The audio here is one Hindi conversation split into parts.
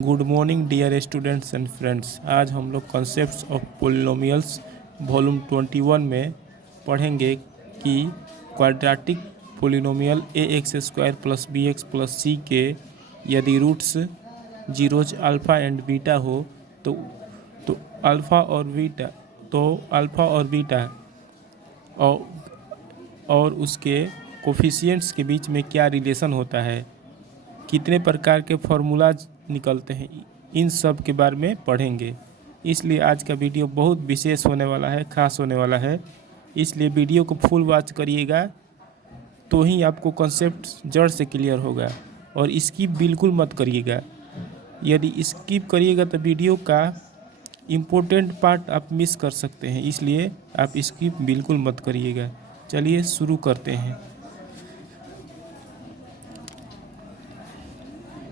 Good morning dear students and friends. आज हम लोग कॉन्सेप्ट्स ऑफ पोलिनोमियल्स वॉल्यूम 21 में पढ़ेंगे कि quadratic polynomial a x square plus b x plus c के यदि roots zeros alpha and beta हो तो अल्फ़ा और बीटा और उसके कोफिशिएंट्स के बीच में क्या रिलेशन होता है, कितने प्रकार के फार्मूलाज निकलते हैं, इन सब के बारे में पढ़ेंगे। इसलिए आज का वीडियो बहुत विशेष होने वाला है, खास होने वाला है। इसलिए वीडियो को फुल वॉच करिएगा तो ही आपको कॉन्सेप्ट जड़ से क्लियर होगा। और स्किप बिल्कुल मत करिएगा। यदि स्किप करिएगा तो वीडियो का इम्पोर्टेंट पार्ट आप मिस कर सकते हैं, इसलिए आप स्किप बिल्कुल मत करिएगा। चलिए शुरू करते हैं।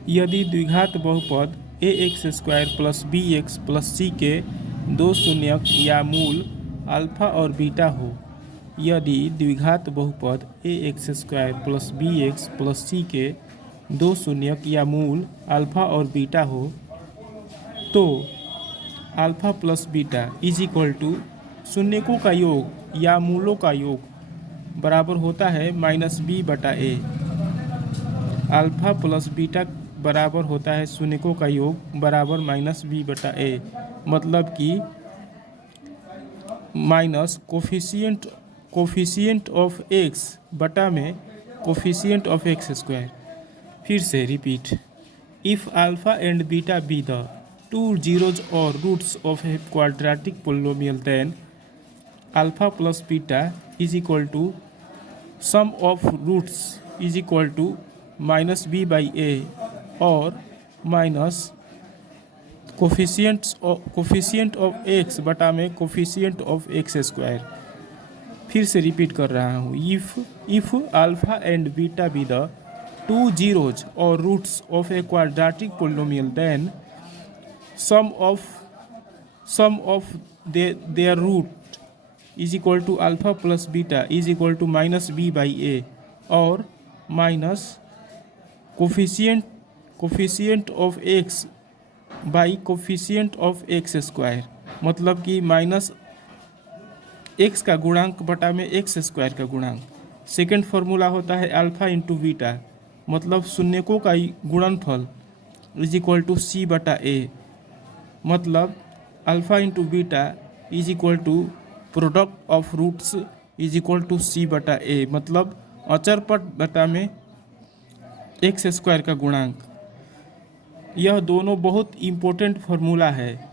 यदि द्विघात बहुपद a x square plus b x plus c के दो शून्यक या मूल अल्फ़ा और बीटा हो, यदि द्विघात बहुपद a x square plus b x plus c के दो शून्यक या मूल अल्फ़ा और बीटा हो, तो alpha plus beta is equal to शून्यकों का योग या मूलों का योग बराबर होता है माइनस बी बटा ए। अल्फ़ा प्लस बीटा बराबर होता है शून्यकों का योग बराबर माइनस बी बटा ए, मतलब कि माइनस कोफिशिएंट ऑफ एक्स बटा में कोफिशिएंट ऑफ एक्स स्क्वायर। फिर से repeat, if alpha and beta be the two zeros और roots of a quadratic polynomial, then alpha plus beta is equal to sum of roots is equal to minus b by a और माइनस कोफिशिएंट ऑफ एक्स बटा में कोफिशिएंट ऑफ एक्स स्क्वायर। फिर से रिपीट कर रहा हूँ, if alpha and beta be the two zeros और roots of a quadratic polynomial, then sum of their root is equal to alpha plus beta is equal to minus b by a और minus coefficient of x by coefficient of x square, मतलब कि माइनस एक्स का गुणांक बटा में एक्स स्क्वायर का गुणांक। सेकेंड फार्मूला होता है अल्फ़ा इंटू बीटा, मतलब शून्यकों का गुणनफल इज इक्वल टू सी बटा ए, मतलब alpha into beta is equal to product of roots is equal to c बटा ए, मतलब अचर पद बटा में एक्स स्क्वायर का गुणांक। यह दोनों बहुत इम्पोर्टेंट फार्मूला है।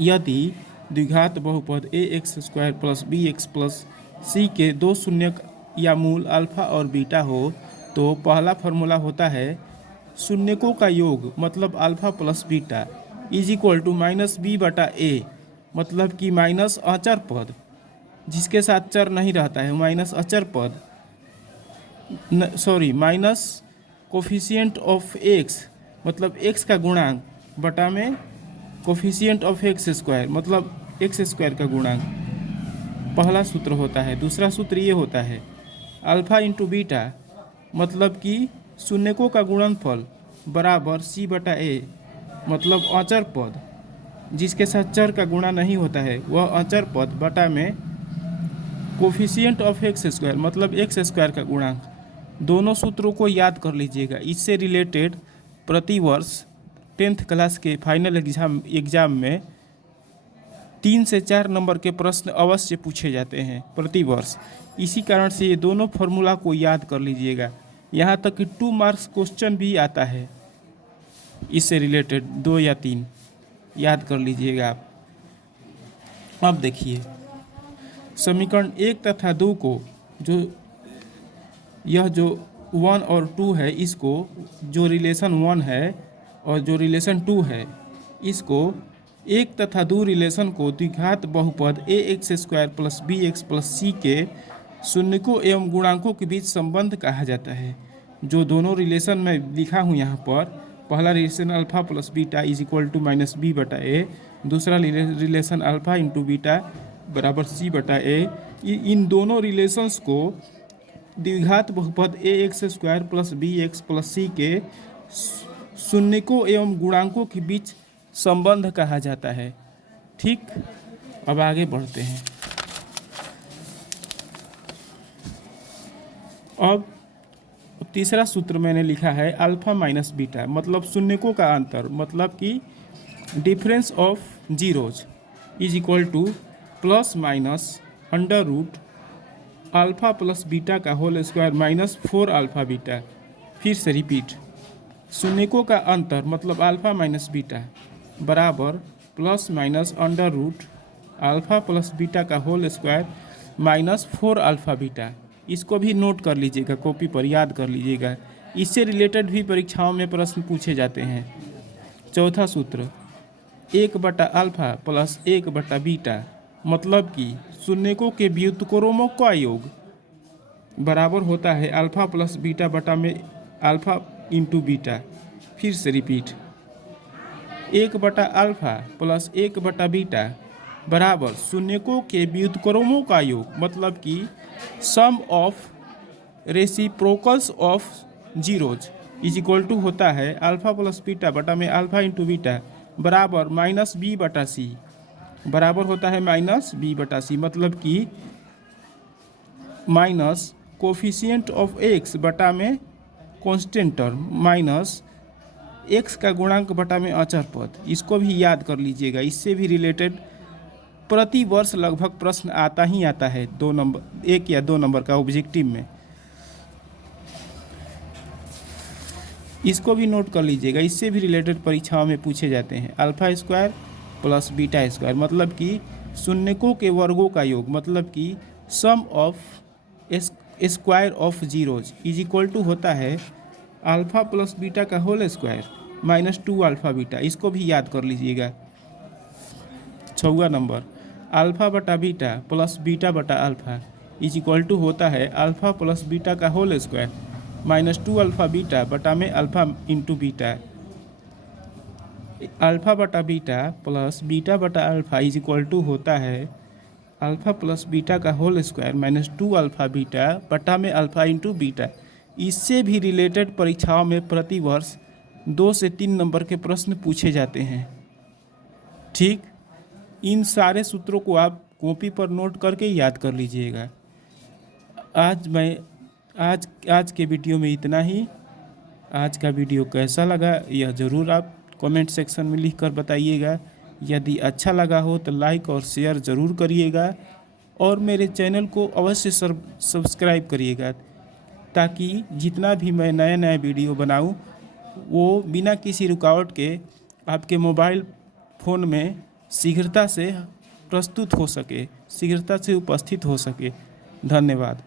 यदि द्विघात बहुपद a x square plus b x plus c के दो शून्यक या मूल अल्फ़ा और बीटा हो, तो पहला फार्मूला होता है शून्यकों का योग, मतलब alpha plus beta is equal to minus b बटा ए, मतलब कि माइनस अचर पद जिसके साथ चर नहीं रहता है, माइनस अचर पद माइनस कोफिशिएंट ऑफ एक्स, मतलब एक्स का गुणांक बटा में कोफिशिएंट ऑफ एक्स स्क्वायर, मतलब एक्स स्क्वायर का गुणांक। पहला सूत्र होता है। दूसरा सूत्र ये होता है अल्फ़ा इंटू बीटा, मतलब कि शून्यकों का गुणनफल बराबर सी बटा ए, मतलब अचर पद जिसके साथ चर का गुणा नहीं होता है, वह अचर पद बटा में कोफिशिएंट ऑफ एक्स स्क्वायर, मतलब एक्स स्क्वायर का गुणांक। दोनों सूत्रों को याद कर लीजिएगा। इससे रिलेटेड प्रतिवर्ष 10th क्लास के फाइनल एग्ज़ाम में 3 से 4 नंबर के प्रश्न अवश्य पूछे जाते हैं प्रतिवर्ष। इसी कारण से ये दोनों फार्मूला को याद कर लीजिएगा। यहाँ तक कि 2 मार्क्स क्वेश्चन भी आता है इससे रिलेटेड, 2 या 3 याद कर लीजिएगा आप। अब देखिए समीकरण 1 तथा 2 को, जो 1 और 2 है, इसको जो रिलेशन 1 है और जो रिलेशन 2 है, इसको 1 तथा 2 रिलेशन को द्विघात बहुपद a x square plus b x plus c के शून्यकों एवं गुणांकों के बीच संबंध कहा जाता है। जो दोनों रिलेशन मैं लिखा हूँ यहाँ पर, पहला relation alpha plus beta is equal to minus b बटा ए, दूसरा रिलेशन अल्फ़ा इंटू बीटा बराबर सी बटा ए, इन दोनों रिलेशंस को द्विघात बहुपद a x square plus b x plus c के शून्यकों एवं गुणांकों के बीच संबंध कहा जाता है। ठीक, अब आगे बढ़ते हैं। अब तीसरा सूत्र मैंने लिखा है अल्फा माइनस बीटा, मतलब शून्यकों का अंतर, मतलब कि difference of zeros is equal to plus minus under root alpha plus beta का whole square minus 4 alpha beta. फिर से रिपीट, शून्यकों का अंतर मतलब अल्फा माइनस बीटा बराबर plus minus under root alpha plus beta का whole square minus 4 alpha beta. इसको भी नोट कर लीजिएगा, कॉपी पर याद कर लीजिएगा, इससे रिलेटेड भी परीक्षाओं में प्रश्न पूछे जाते हैं। चौथा सूत्र 1/अल्फा प्लस 1/बीटा, मतलब कि शून्यकों के व्युत्क्रमों का योग बराबर होता है अल्फा प्लस बीटा बटा में अल्फा इंटू बीटा। फिर से रिपीट, 1/अल्फा प्लस 1/बीटा बराबर शून्यकों के व्युत्क्रमों का योग, मतलब कि sum of reciprocals of zeros is equal to होता है अल्फा प्लस बीटा बटा में अल्फा इंटू बीटा बराबर माइनस बी बटा सी, बराबर होता है माइनस बी बटा सी, मतलब कि माइनस कोफिशिएंट ऑफ एक्स बटा में कांस्टेंट टर्म माइनस एक्स का गुणांक बटा में अचर पद। इसको भी याद कर लीजिएगा, इससे भी रिलेटेड प्रति वर्ष लगभग प्रश्न आता ही आता है 2 नंबर, 1 या 2 नंबर का ऑब्जेक्टिव में। इसको भी नोट कर लीजिएगा, इससे भी रिलेटेड परीक्षाओं में पूछे जाते हैं। Alpha square plus beta square, मतलब कि शून्यकों के वर्गों का योग, मतलब कि sum of square of zeros is equal to होता है अल्फा प्लस बीटा का whole square minus 2 alpha beta. इसको भी याद कर लीजिएगा। 6वां नंबर अल्फा बटा बीटा प्लस बीटा बटा अल्फा इज इक्वल टू होता है अल्फा प्लस बीटा का whole square minus 2 alpha beta बटा में अल्फा इंटू बीटा। अल्फा बटा बीटा प्लस बीटा बटा अल्फा इज इक्वल टू होता है अल्फा प्लस बीटा का whole square minus 2 alpha beta बटा में अल्फा इंटू बीटा। इससे भी रिलेटेड परीक्षाओं में प्रति वर्ष 2 से 3 नंबर के प्रश्न पूछे जाते हैं। ठीक, इन सारे सूत्रों को आप कॉपी पर नोट करके याद कर लीजिएगा। आज के वीडियो में इतना ही। आज का वीडियो कैसा लगा यह ज़रूर आप कमेंट सेक्शन में लिख कर बताइएगा। यदि अच्छा लगा हो तो लाइक और शेयर ज़रूर करिएगा और मेरे चैनल को अवश्य सब्सक्राइब करिएगा, ताकि जितना भी मैं नया वीडियो बनाऊं वो बिना किसी रुकावट के आपके मोबाइल फ़ोन में शीघ्रता से प्रस्तुत हो सके, शीघ्रता से उपस्थित हो सके। धन्यवाद।